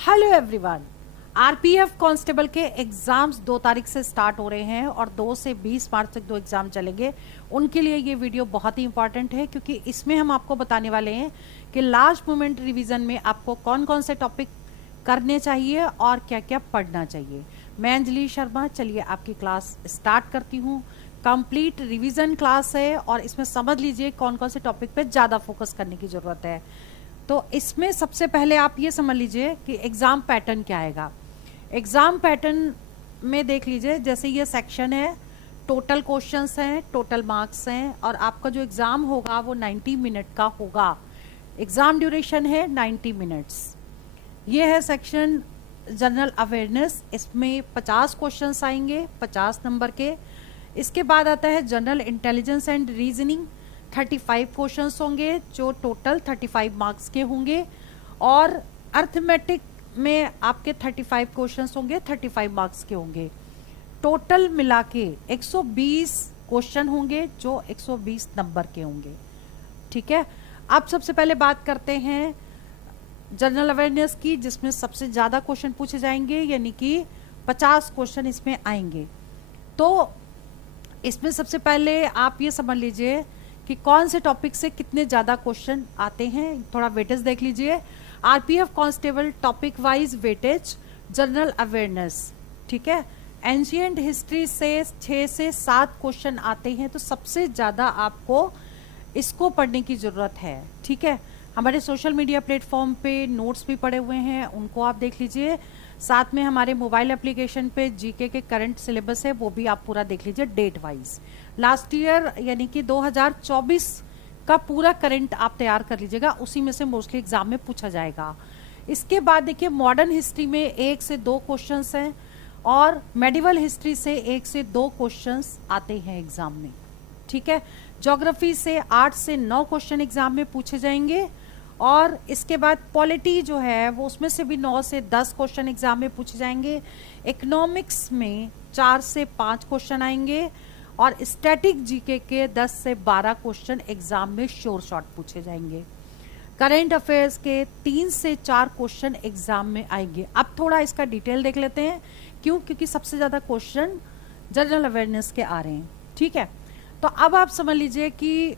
Hello everyone. RPF constable के exams 2 तारीख से स्टार्ट हो रहे हैं और 2 से 20 मार्च तक 2 एग्जाम चलेंगे। उनके लिए ये वीडियो बहुत ही इंपॉर्टेंट है क्योंकि इसमें हम आपको बताने वाले हैं कि लास्ट मोमेंट रिवीजन में आपको कौन कौन से टॉपिक करने चाहिए और क्या क्या पढ़ना चाहिए। मैं अंजलि शर्मा, चलिए आपकी क्लास स्टार्ट करती हूँ। कंप्लीट रिवीजन क्लास है और इसमें समझ लीजिए कौन कौन से टॉपिक पे ज़्यादा फोकस करने की ज़रूरत है। तो इसमें सबसे पहले आप ये समझ लीजिए कि एग्ज़ाम पैटर्न क्या आएगा। एग्ज़ाम पैटर्न में देख लीजिए, जैसे ये सेक्शन है, टोटल क्वेश्चंस हैं, टोटल मार्क्स हैं और आपका जो एग्ज़ाम होगा वो 90 मिनट का होगा। एग्ज़ाम ड्यूरेशन है 90 मिनट्स। ये है सेक्शन जनरल अवेयरनेस, इसमें 50 क्वेश्चंस आएंगे 50 नंबर के। इसके बाद आता है general intelligence and reasoning, 35 questions होंगे जो टोटल 35 मार्क्स के होंगे। और अर्थमेटिक में आपके 35 क्वेश्चंस होंगे 35 मार्क्स के होंगे। टोटल मिला के 120 क्वेश्चन होंगे जो 120 नंबर के होंगे। ठीक है, अब सबसे पहले बात करते हैं जनरल अवेयरनेस की, जिसमें सबसे ज़्यादा क्वेश्चन पूछे जाएंगे, यानी कि 50 क्वेश्चन इसमें आएंगे। तो इसमें सबसे पहले आप ये समझ लीजिए कि कौन से टॉपिक से कितने ज़्यादा क्वेश्चन आते हैं। थोड़ा वेटेज देख लीजिए। RPF constable topic wise weightage general awareness, ठीक है। एंशिएंट हिस्ट्री से 6 से 7 क्वेश्चन आते हैं, तो सबसे ज़्यादा आपको इसको पढ़ने की ज़रूरत है। ठीक है, हमारे सोशल मीडिया प्लेटफॉर्म पे नोट्स भी पड़े हुए हैं, उनको आप देख लीजिए। साथ में हमारे मोबाइल एप्लीकेशन पे जीके के करंट सिलेबस है, वो भी आप पूरा देख लीजिए डेट वाइज। लास्ट ईयर यानी कि 2024 का पूरा करंट आप तैयार कर लीजिएगा, उसी में से मोस्टली एग्जाम में पूछा जाएगा। इसके बाद देखिए मॉडर्न हिस्ट्री में 1 से 2 क्वेश्चंस हैं और मेडिवल हिस्ट्री से 1 से 2 क्वेश्चंस आते हैं एग्जाम में। ठीक है, ज्योग्राफी से 8 से 9 क्वेश्चन एग्जाम में पूछे जाएंगे। और इसके बाद पॉलिटी जो है वो उसमें से भी 9 से 10 क्वेश्चन एग्जाम में पूछे जाएंगे। इकोनॉमिक्स में 4 से 5 क्वेश्चन आएंगे और स्टैटिक जीके के 10 से 12 क्वेश्चन एग्जाम में श्योर शॉर्ट पूछे जाएंगे। करंट अफेयर्स के 3 से 4 क्वेश्चन एग्जाम में आएंगे। अब थोड़ा इसका डिटेल देख लेते हैं, क्योंकि सबसे ज्यादा क्वेश्चन जनरल अवेयरनेस के आ रहे हैं। ठीक है, तो अब आप समझ लीजिए कि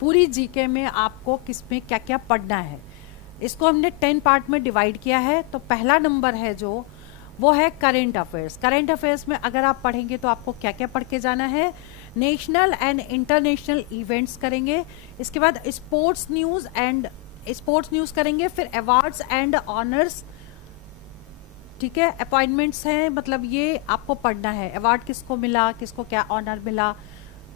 पूरी जीके में आपको किसमें क्या क्या पढ़ना है। इसको हमने 10 पार्ट में डिवाइड किया है। तो पहला नंबर है जो वो है करंट अफेयर्स। करंट अफेयर्स में अगर आप पढ़ेंगे तो आपको क्या क्या पढ़ के जाना है। नेशनल एंड इंटरनेशनल इवेंट्स करेंगे, इसके बाद स्पोर्ट्स न्यूज करेंगे, फिर अवार्ड्स एंड ऑनर्स। ठीक है, अपॉइंटमेंट्स हैं, मतलब ये आपको पढ़ना है, अवार्ड किसको मिला, किसको क्या ऑनर मिला।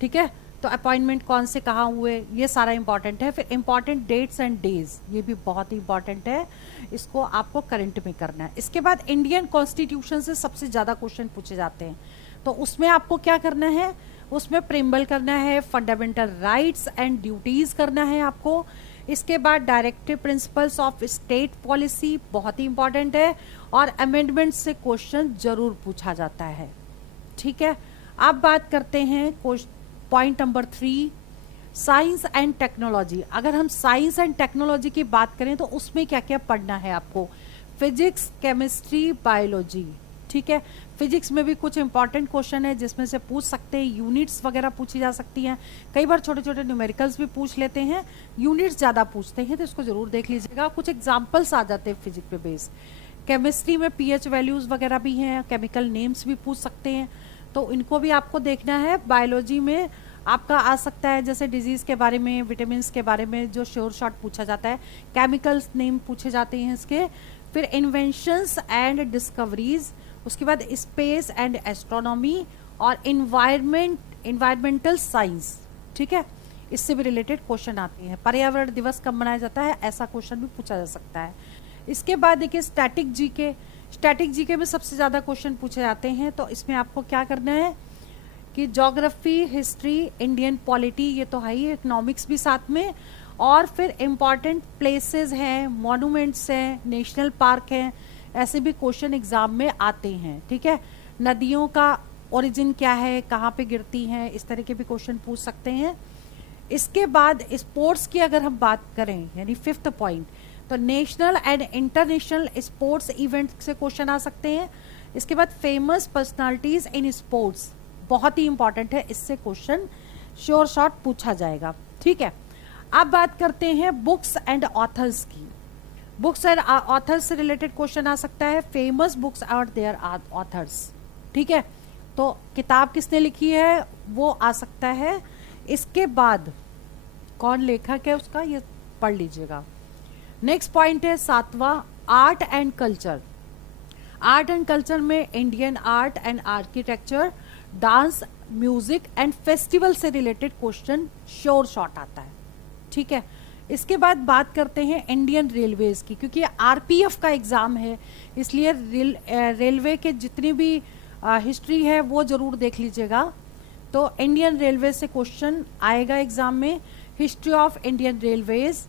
ठीक है, तो अपॉइंटमेंट कौन से कहाँ हुए, ये सारा इंपॉर्टेंट है। फिर इंपॉर्टेंट डेट्स एंड डेज, ये भी बहुत ही इंपॉर्टेंट है, इसको आपको करंट में करना है। इसके बाद इंडियन कॉन्स्टिट्यूशन से सबसे ज़्यादा क्वेश्चन पूछे जाते हैं, तो उसमें आपको क्या करना है, उसमें प्रिम्बल करना है, फंडामेंटल राइट्स एंड ड्यूटीज़ करना है आपको। इसके बाद directive principles of state policy बहुत ही इंपॉर्टेंट है और अमेंडमेंट से क्वेश्चन जरूर पूछा जाता है। ठीक है, अब बात करते हैं point number 3, science and technology. अगर हम साइंस एंड टेक्नोलॉजी की बात करें तो उसमें क्या क्या पढ़ना है आपको। Physics, chemistry, biology. ठीक है, फिजिक्स में भी कुछ इंपॉर्टेंट क्वेश्चन है जिसमें से पूछ सकते हैं, यूनिट्स वगैरह पूछी जा सकती हैं। कई बार छोटे छोटे न्यूमेरिकल्स भी पूछ लेते हैं, यूनिट्स ज़्यादा पूछते हैं, तो इसको जरूर देख लीजिएगा। कुछ एग्जाम्पल्स आ जाते हैं फिजिक्स पे बेस। केमिस्ट्री में पीएच वैल्यूज़ वगैरह भी हैं, केमिकल नेम्स भी पूछ सकते हैं, तो इनको भी आपको देखना है। बायोलॉजी में आपका आ सकता है जैसे डिजीज के बारे में, विटामिन के बारे में जो श्योर शॉर्ट पूछा जाता है, केमिकल्स नेम पूछे जाते हैं इसके। फिर इन्वेंशंस एंड डिस्कवरीज, उसके बाद स्पेस एंड एस्ट्रोनॉमी और इन्वायरमेंटल साइंस। ठीक है, इससे भी रिलेटेड क्वेश्चन आते हैं। पर्यावरण दिवस कब मनाया जाता है, ऐसा क्वेश्चन भी पूछा जा सकता है। इसके बाद देखिए स्टैटिक जीके। स्टैटिक जीके में सबसे ज़्यादा क्वेश्चन पूछे जाते हैं, तो इसमें आपको क्या करना है कि ज्योग्राफी, हिस्ट्री, इंडियन पॉलिटी, ये तो है ही, इकोनॉमिक्स भी साथ में। और फिर इम्पॉर्टेंट प्लेसेस हैं, मॉन्यूमेंट्स हैं, नेशनल पार्क हैं, ऐसे भी क्वेश्चन एग्जाम में आते हैं। ठीक है, नदियों का ओरिजिन क्या है, कहाँ पे गिरती हैं, इस तरह के भी क्वेश्चन पूछ सकते हैं। इसके बाद स्पोर्ट्स की अगर हम बात करें, यानी 5th पॉइंट, तो national and international sports event से क्वेश्चन आ सकते हैं। इसके बाद फेमस पर्सनालिटीज इन स्पोर्ट्स, बहुत ही इंपॉर्टेंट है, इससे क्वेश्चन श्योर शॉर्ट पूछा जाएगा। ठीक है, अब बात करते हैं बुक्स एंड ऑथर्स की। बुक्स एंड ऑथर्स से रिलेटेड क्वेश्चन आ सकता है, फेमस बुक्स और देयर ऑथर्स। ठीक है, तो किताब किसने लिखी है वो आ सकता है। इसके बाद कौन लेखक है उसका ये पढ़ लीजिएगा। नेक्स्ट पॉइंट है 7वां, art and culture. Art and culture में Indian art and architecture, dance, music and festival से रिलेटेड क्वेश्चन श्योर शॉर्ट आता है। ठीक है, इसके बाद बात करते हैं इंडियन रेलवेज की, क्योंकि आरपीएफ का एग्जाम है इसलिए रेलवे के जितनी भी हिस्ट्री है वो जरूर देख लीजिएगा। तो इंडियन रेलवे से क्वेश्चन आएगा एग्जाम में। History of Indian railways,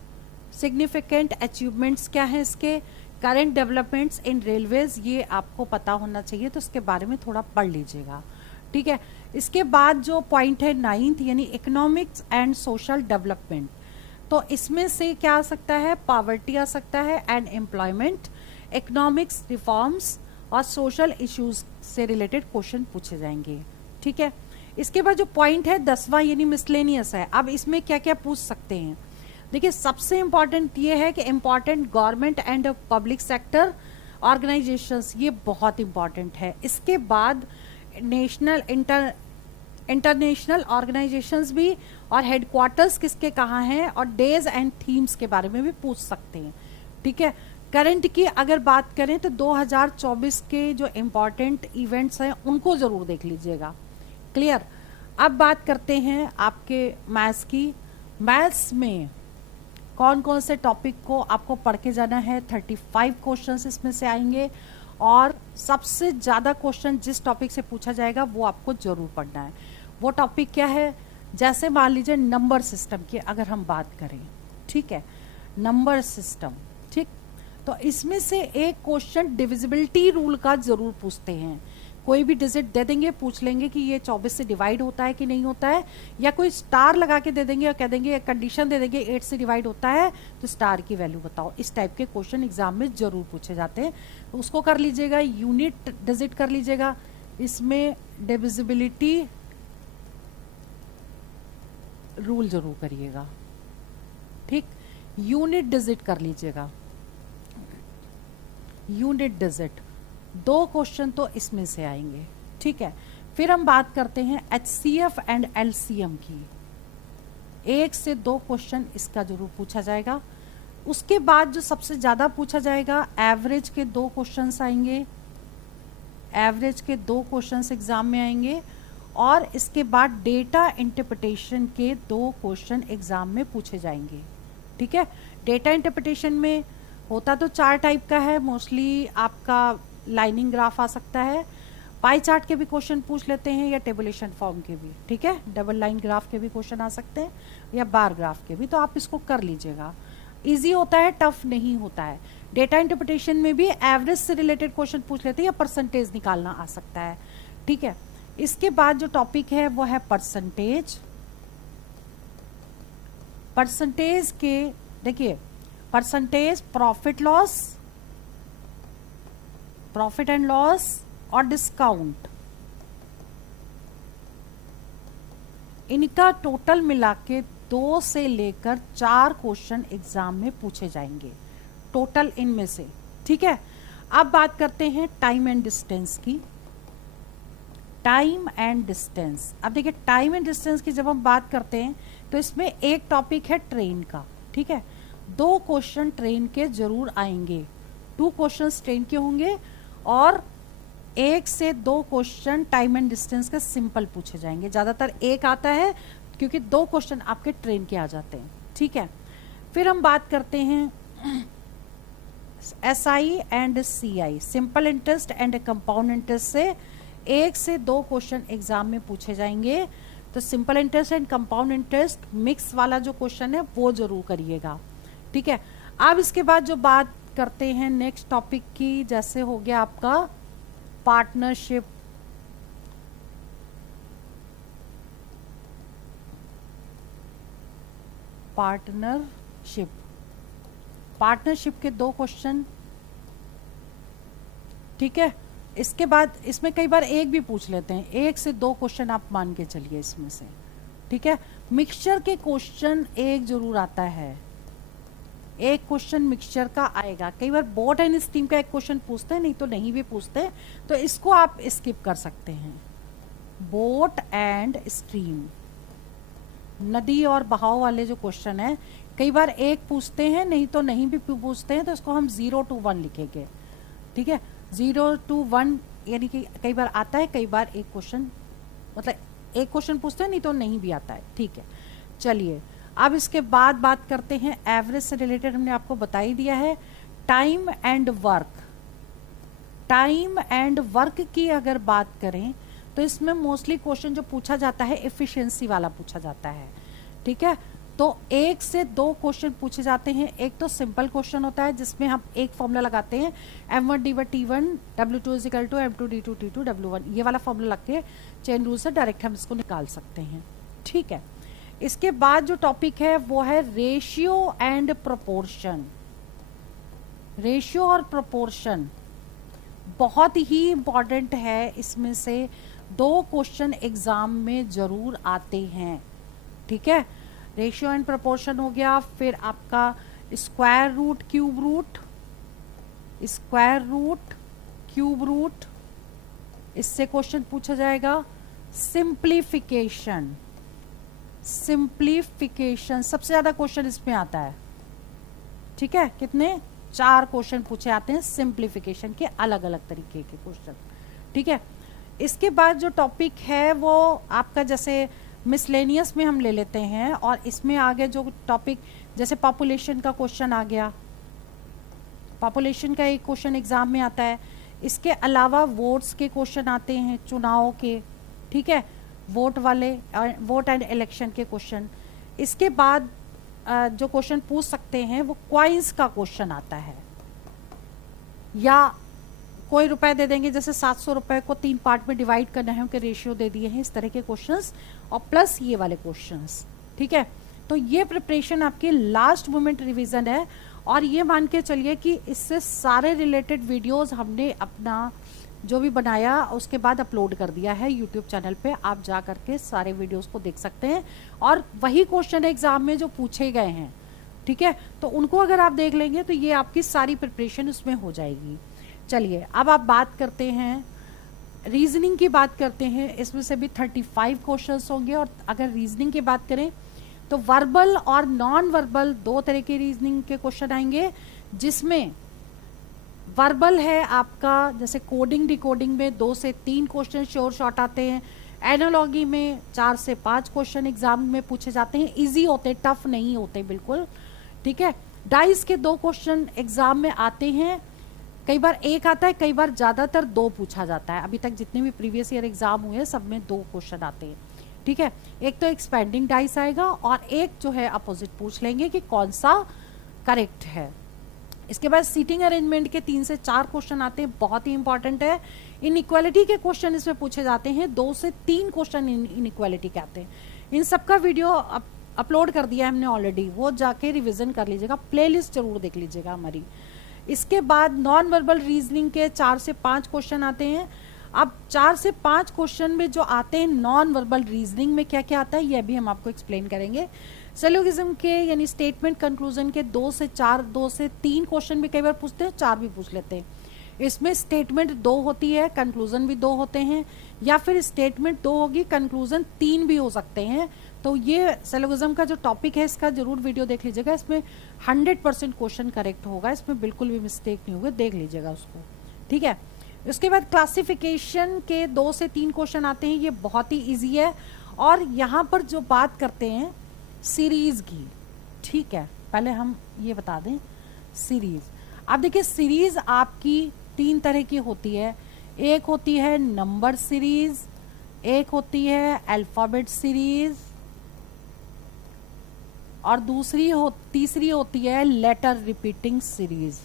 significant achievements क्या है इसके, करंट डेवलपमेंट्स इन रेलवेज, ये आपको पता होना चाहिए, तो इसके बारे में थोड़ा पढ़ लीजिएगा। ठीक है, इसके बाद जो पॉइंट है 9th यानी इकोनॉमिक्स एंड सोशल डेवलपमेंट, तो इसमें से क्या आ सकता है, पावर्टी आ सकता है एंड एम्प्लॉयमेंट, इकोनॉमिक्स रिफॉर्म्स और सोशल इश्यूज से रिलेटेड क्वेश्चन पूछे जाएंगे। ठीक है, इसके बाद जो पॉइंट है 10वां यानी मिसलेनियस है। अब इसमें क्या क्या पूछ सकते हैं, देखिए सबसे इंपॉर्टेंट ये है कि important government and public sector organisations, ये बहुत इंपॉर्टेंट है। इसके बाद नेशनल इंटरनेशनल ऑर्गेनाइजेशंस भी, और हेडक्वार्टर्स किसके कहाँ हैं, और डेज एंड थीम्स के बारे में भी पूछ सकते हैं। ठीक है, करंट की अगर बात करें तो 2024 के जो इम्पोर्टेंट इवेंट्स हैं उनको जरूर देख लीजिएगा। क्लियर। अब बात करते हैं आपके मैथ्स की। मैथ्स में कौन कौन से टॉपिक को आपको पढ़ के जाना है, 35 क्वेश्चंस इसमें से आएंगे, और सबसे ज्यादा क्वेश्चन जिस टॉपिक से पूछा जाएगा वो आपको जरूर पढ़ना है। वो टॉपिक क्या है, जैसे मान लीजिए नंबर सिस्टम की अगर हम बात करें, ठीक है, नंबर सिस्टम, ठीक, तो इसमें से एक क्वेश्चन डिविजिबिलिटी रूल का जरूर पूछते हैं। कोई भी डिजिट दे देंगे, पूछ लेंगे कि ये 24 से डिवाइड होता है कि नहीं होता है, या कोई स्टार लगा के दे देंगे और कह देंगे, कंडीशन दे देंगे 8 से डिवाइड होता है तो स्टार की वैल्यू बताओ। इस टाइप के क्वेश्चन एग्जाम में जरूर पूछे जाते हैं, तो उसको कर लीजिएगा। यूनिट डिजिट कर लीजिएगा, इसमें डिविजिबिलिटी रूल जरूर करिएगा। ठीक, यूनिट डिजिट कर लीजिएगा, यूनिट डिजिट, 2 क्वेश्चन तो इसमें से आएंगे। ठीक है, फिर हम बात करते हैं HCF एंड LCM की, 1 से 2 क्वेश्चन इसका जरूर पूछा जाएगा। उसके बाद जो सबसे ज्यादा पूछा जाएगा, एवरेज के 2 क्वेश्चंस आएंगे, एवरेज के 2 क्वेश्चंस एग्जाम में आएंगे, और इसके बाद डेटा इंटरप्रिटेशन के 2 क्वेश्चन एग्जाम में पूछे जाएंगे। ठीक है, डेटा इंटरप्रिटेशन में होता तो 4 टाइप का है मोस्टली, आपका लाइनिंग ग्राफ आ सकता है, पाई चार्ट के भी क्वेश्चन पूछ लेते हैं, या टेबुलेशन फॉर्म के भी। ठीक है, डबल लाइन ग्राफ के भी क्वेश्चन आ सकते हैं, या बार ग्राफ के भी, तो आप इसको कर लीजिएगा। इजी होता है, टफ नहीं होता है। डेटा इंटरप्रिटेशन में भी एवरेज से रिलेटेड क्वेश्चन पूछ लेते हैं, या परसेंटेज निकालना आ सकता है। ठीक है, इसके बाद जो टॉपिक है वो है परसेंटेज। परसेंटेज के देखिए, percentage profit loss, profit and loss और डिस्काउंट, इनका टोटल मिला के 2 से लेकर 4 क्वेश्चन एग्जाम में पूछे जाएंगे टोटल इनमें से। ठीक है, अब बात करते हैं टाइम एंड डिस्टेंस की। टाइम एंड डिस्टेंस, अब देखिए टाइम एंड डिस्टेंस की जब हम बात करते हैं तो इसमें एक टॉपिक है ट्रेन का। ठीक है, 2 क्वेश्चन ट्रेन के जरूर आएंगे, 2 क्वेश्चन ट्रेन के होंगे, और 1 से 2 क्वेश्चन टाइम एंड डिस्टेंस के सिंपल पूछे जाएंगे। ज्यादातर 1 आता है क्योंकि 2 क्वेश्चन आपके ट्रेन के आ जाते हैं। ठीक है, फिर हम बात करते हैं SI and CI, simple interest and compound interest से 1 से 2 क्वेश्चन एग्जाम में पूछे जाएंगे। तो simple interest and compound interest mix वाला जो क्वेश्चन है वो जरूर करिएगा। ठीक है, अब इसके बाद जो बात करते हैं नेक्स्ट टॉपिक की, जैसे हो गया आपका पार्टनरशिप, पार्टनरशिप, पार्टनरशिप के 2 क्वेश्चन, ठीक है। इसके बाद इसमें कई बार एक भी पूछ लेते हैं, 1 से 2 क्वेश्चन आप मान के चलिए इसमें से, ठीक है। मिक्सचर के क्वेश्चन एक जरूर आता है, एक क्वेश्चन मिक्सचर का आएगा। कई बार बोट एंड स्ट्रीम का एक क्वेश्चन पूछते हैं, नहीं तो नहीं भी पूछते, तो इसको आप स्किप कर सकते हैं। बोट एंड स्ट्रीम, नदी और बहाव वाले जो क्वेश्चन है, कई बार एक पूछते हैं, नहीं तो नहीं भी पूछते हैं, तो इसको हम 0 to 1 लिखेंगे, ठीक है। 0 to 1 यानी कि कई बार आता है, कई बार एक क्वेश्चन, मतलब एक क्वेश्चन पूछते हैं, नहीं तो नहीं भी आता है, ठीक है। चलिए अब इसके बाद बात करते हैं एवरेज से रिलेटेड, हमने आपको बता ही दिया है। Time and work, time and work की अगर बात करें तो इसमें मोस्टली क्वेश्चन जो पूछा जाता है एफिशिएंसी वाला पूछा जाता है, ठीक है। तो 1 से 2 क्वेश्चन पूछे जाते हैं। एक तो सिंपल क्वेश्चन होता है जिसमें हम एक फॉर्मूला लगाते हैं, m1d/t1 w2 = m2d2 t2 w1, ये वाला फॉर्मूला लग के चेन रूल से डायरेक्ट हम इसको निकाल सकते हैं, ठीक है। इसके बाद जो टॉपिक है वो है रेशियो एंड प्रोपोर्शन। रेशियो और प्रोपोर्शन बहुत ही इंपॉर्टेंट है, इसमें से 2 क्वेश्चन एग्जाम में जरूर आते हैं, ठीक है। रेशियो एंड प्रोपोर्शन हो गया, फिर आपका square root cube root, square root cube root, इससे क्वेश्चन पूछा जाएगा। सिंप्लीफिकेशन, सिंप्लीफिकेशन सबसे ज्यादा क्वेश्चन इसमें आता है, ठीक है। कितने? 4 क्वेश्चन पूछे आते हैं सिंप्लीफिकेशन के, अलग अलग तरीके के क्वेश्चन, ठीक है। इसके बाद जो टॉपिक है वो आपका जैसे मिसलेनियस में हम ले लेते हैं, और इसमें आगे जो टॉपिक जैसे पॉपुलेशन का क्वेश्चन आ गया, पॉपुलेशन का एक क्वेश्चन एग्जाम में आता है। इसके अलावा वोट्स के क्वेश्चन आते हैं, चुनाव के, ठीक है, वोट वाले, वोट एंड इलेक्शन के क्वेश्चन। इसके बाद जो क्वेश्चन पूछ सकते हैं वो क्वाइंस का क्वेश्चन आता है, या कोई रुपए दे देंगे, जैसे 700 रुपए को 3 पार्ट में डिवाइड करना है, उनके रेशियो दे दिए हैं, इस तरह के क्वेश्चंस, और प्लस ये वाले क्वेश्चंस, ठीक है। तो ये प्रिपरेशन आपकी लास्ट मोमेंट रिवीजन है, और ये मान के चलिए कि इससे सारे रिलेटेड वीडियोस हमने अपना जो भी बनाया उसके बाद अपलोड कर दिया है यूट्यूब चैनल पे, आप जा करके सारे वीडियोस को देख सकते हैं, और वही क्वेश्चन एग्जाम में जो पूछे गए हैं, ठीक है, तो उनको अगर आप देख लेंगे तो ये आपकी सारी प्रिपरेशन उसमें हो जाएगी। चलिए अब आप बात करते हैं रीजनिंग की, बात करते हैं। इसमें से भी 35 क्वेश्चंस होंगे, और अगर रीजनिंग की बात करें तो वर्बल और नॉन वर्बल 2 तरह के रीजनिंग के क्वेश्चन आएंगे, जिसमें वर्बल है आपका जैसे कोडिंग डिकोडिंग में 2 से 3 क्वेश्चन श्योर शॉर्ट आते हैं, एनालॉजी में 4 से 5 क्वेश्चन एग्जाम में पूछे जाते हैं, इजी होते, टफ नहीं होते बिल्कुल, ठीक है। डाइस के 2 क्वेश्चन एग्जाम में आते हैं, कई बार एक आता है, कई बार ज्यादातर 2 पूछा जाता है। अभी तक जितने भी प्रीवियस ईयर एग्जाम हुए हैं सब में 2 क्वेश्चन आते हैं, ठीक है। एक तो एक्सपेंडिंग डाइस आएगा, और एक जो है अपोजिट पूछ लेंगे कि कौन सा करेक्ट है। इसके बाद सीटिंग अरेंजमेंट के 3 से 4 क्वेश्चन आते हैं, बहुत ही इंपॉर्टेंट है। इनइक्वालिटी के क्वेश्चन इसमें पूछे जाते हैं, 2 से 3 क्वेश्चन इनइक्वालिटी के आते हैं। इन सबका वीडियो अपलोड कर दिया है हमने ऑलरेडी, वो जाके रिवीजन कर लीजिएगा, प्लेलिस्ट जरूर देख लीजिएगा हमारी। इसके बाद नॉन वर्बल रीजनिंग के 4 से 5 क्वेश्चन आते हैं। अब 4 से 5 क्वेश्चन में जो आते हैं नॉन वर्बल रीजनिंग में क्या क्या आता है ये भी हम आपको एक्सप्लेन करेंगे। सिलोगिज्म के यानी स्टेटमेंट कंक्लूजन के 2 से 3 क्वेश्चन भी कई बार पूछते हैं, 4 भी पूछ लेते हैं। इसमें स्टेटमेंट 2 होती है, कंक्लूजन भी 2 होते हैं, या फिर स्टेटमेंट 2 होगी, कंक्लूजन 3 भी हो सकते हैं। तो ये सिलोगिज्म का जो टॉपिक है इसका जरूर वीडियो देख लीजिएगा, इसमें 100% क्वेश्चन करेक्ट होगा, इसमें बिल्कुल भी मिस्टेक नहीं होगा, देख लीजिएगा उसको, ठीक है। उसके बाद क्लासिफिकेशन के 2 से 3 क्वेश्चन आते हैं, ये बहुत ही ईजी है। और यहाँ पर जो बात करते हैं सीरीज की, ठीक है, पहले हम ये बता दें सीरीज। अब देखिए सीरीज आपकी 3 तरह की होती है, एक होती है नंबर सीरीज, एक होती है अल्फाबेट सीरीज, और तीसरी होती है लेटर रिपीटिंग सीरीज,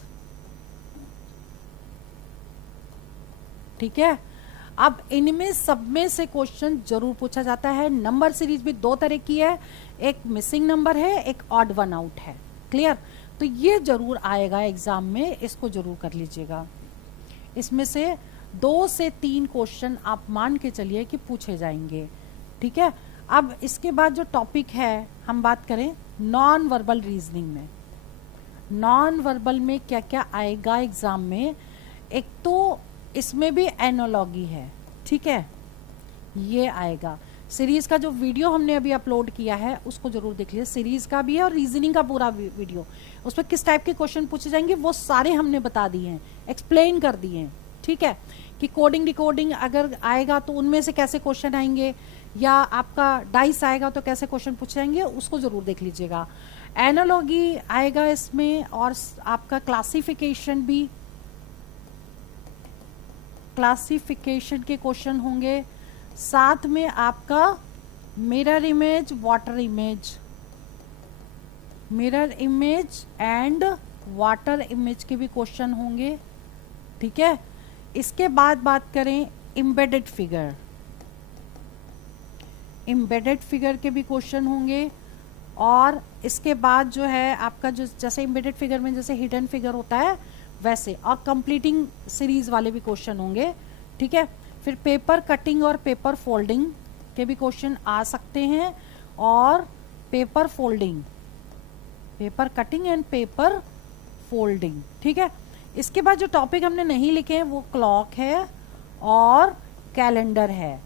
ठीक है। अब इनमें सब में से क्वेश्चन जरूर पूछा जाता है। नंबर सीरीज भी 2 तरह की है, एक मिसिंग नंबर है, एक ऑड वन आउट है, क्लियर? तो ये जरूर आएगा एग्जाम में, इसको जरूर कर लीजिएगा। इसमें से 2 से 3 क्वेश्चन आप मान के चलिए कि पूछे जाएंगे, ठीक है। अब इसके बाद जो टॉपिक है हम बात करें नॉन वर्बल रीजनिंग में। नॉन वर्बल में क्या क्या आएगा एग्जाम में? एक तो इसमें भी एनालॉगी है, ठीक है, ये आएगा। सीरीज का जो वीडियो हमने अभी अपलोड किया है उसको जरूर देख लीजिए, सीरीज का भी है और रीजनिंग का पूरा वीडियो। उसमें किस टाइप के क्वेश्चन पूछे जाएंगे वो सारे हमने बता दिए हैं, एक्सप्लेन कर दिए हैं, ठीक है। कि कोडिंग डिकोडिंग अगर आएगा तो उनमें से कैसे क्वेश्चन आएंगे, या आपका डाइस आएगा तो कैसे क्वेश्चन पूछे जाएंगे, उसको जरूर देख लीजिएगा। एनालॉगी आएगा इसमें, और आपका क्लासिफिकेशन भी, क्लासिफिकेशन के क्वेश्चन होंगे। साथ में आपका mirror image, water image, mirror image and water image के भी क्वेश्चन होंगे, ठीक है। इसके बाद बात करें एम्बेडेड फिगर, एम्बेडेड फिगर के भी क्वेश्चन होंगे। और इसके बाद जो है आपका जो जैसे एम्बेडेड फिगर में जैसे हिडन फिगर होता है वैसे, और कंप्लीटिंग सीरीज वाले भी क्वेश्चन होंगे, ठीक है। फिर पेपर कटिंग और पेपर फोल्डिंग के भी क्वेश्चन आ सकते हैं, और paper folding, paper cutting and paper folding, ठीक है। इसके बाद जो टॉपिक हमने नहीं लिखे हैं वो क्लॉक है और कैलेंडर है।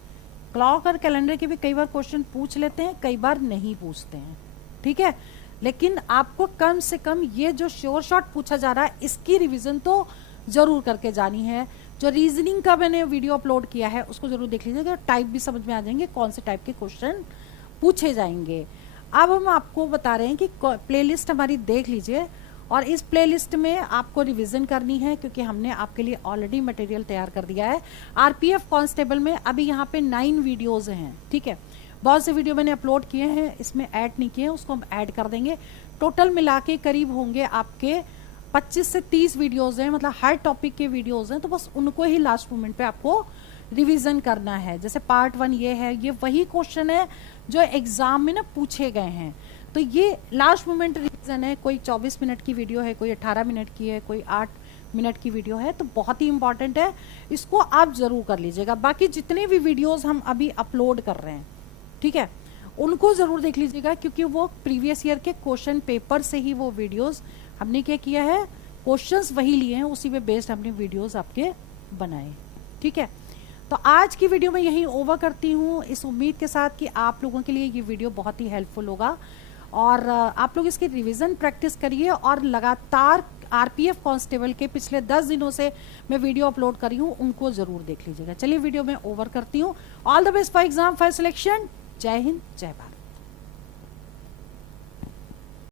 क्लॉक और कैलेंडर के भी कई बार क्वेश्चन पूछ लेते हैं, कई बार नहीं पूछते हैं, ठीक है। लेकिन आपको कम से कम ये जो श्योर शॉट पूछा जा रहा है इसकी रिवीजन तो जरूर करके जानी है। जो रीजनिंग का मैंने वीडियो अपलोड किया है उसको जरूर देख लीजिएगा, टाइप भी समझ में आ जाएंगे कौन से टाइप के क्वेश्चन पूछे जाएंगे। अब हम आपको बता रहे हैं कि प्लेलिस्ट हमारी देख लीजिए, और इस प्लेलिस्ट में आपको रिवीजन करनी है क्योंकि हमने आपके लिए ऑलरेडी मटेरियल तैयार कर दिया है। आरपीएफ कांस्टेबल में अभी यहाँ पे 9 वीडियोज हैं, ठीक है। बहुत से वीडियो मैंने अपलोड किए हैं, इसमें ऐड नहीं किए हैं, उसको हम ऐड कर देंगे। टोटल मिला के करीब होंगे आपके 25 से 30 वीडियोज हैं, मतलब हर टॉपिक के वीडियोज हैं। तो बस उनको ही लास्ट मोमेंट पे आपको रिवीजन करना है। जैसे पार्ट 1 ये है, ये वही क्वेश्चन है जो एग्जाम में ना पूछे गए हैं, तो ये लास्ट मोमेंट रिवीजन है। कोई 24 मिनट की वीडियो है, कोई 18 मिनट की है, कोई 8 मिनट की वीडियो है, तो बहुत ही इंपॉर्टेंट है, इसको आप जरूर कर लीजिएगा। बाकी जितने भी वीडियोस हम अभी अपलोड कर रहे हैं, ठीक है, उनको जरूर देख लीजिएगा क्योंकि वो प्रीवियस ईयर के क्वेश्चन पेपर से ही वो वीडियोस हमने क्या किया है, क्वेश्चंस वही लिए हैं, उसी पे बेस्ड हमने वीडियोस आपके बनाए, ठीक है। तो आज की वीडियो में यही ओवर करती हूँ, इस उम्मीद के साथ कि आप लोगों के लिए ये वीडियो बहुत ही हेल्पफुल होगा, और आप लोग इसकी रिवीजन प्रैक्टिस करिए। और लगातार आरपीएफ कांस्टेबल के पिछले 10 दिनों से मैं वीडियो अपलोड करी हूँ, उनको जरूर देख लीजिएगा। चलिए वीडियो में ओवर करती हूँ। All the best for exam, for selection. जय हिंद, जय भारत।